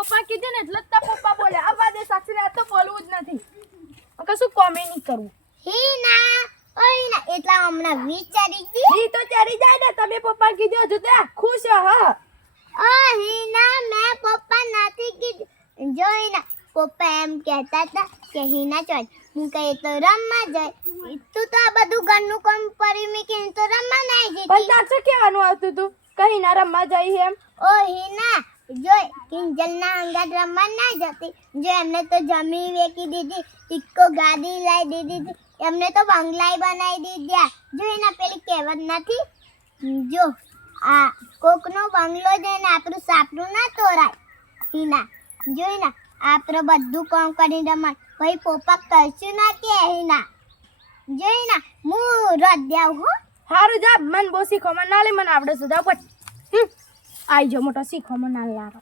પપ્પા કીધું ને એટલે જ તાર પપ્પા બોલ્યા. આવા દે સાક્ષી આ તો બોલવું જ નથી. કશું કોમે નહીં કરવું. હિના ઓય ના એટલા હમણાં વિચારી ગઈ. ઈ તો ચરી જાય ને તમે પપ્પા કીધું હતું તે ખુશ હ. ઓ હિના મેં પપ્પા નથી કીધું. જોઈના પપ્પા એમ કહેતા હતા કે હિના ચાલ હું કહે તો રમવા જાય. તું તો આ બધું ઘરનું કામ કરી મૂકીને તો રમવા ના જતી. પણ તાર શું કહેવાનું આવતું તું કઈ ના રમવા જઈ એમ. ઓ હિના જોઈ કિંજલના અંગાત રમવા ના જતી. જો એમને તો જમીન વેચી દીધી, ઇક્કો ગાડી લાવી દીધી, એમને તો બંગલાઈ બનાવી દીધા. જો એના પેલી કહેવત નથી, જો આ કોકનો બંગલો જોઈને આપણું સાપરું ના તોરાય. હિના જોઈ ને આપણે બધું કામ કરીને રમવા ભાઈ પપ્પા કરશું ના કે હિના. જોઈ ને હું રદ દેવ હો. હારું જા મન બહુ શીખવામાં ના લે મને આવડે સુધા પણ આઈ જો મોટો શીખવામાં ના લાવો.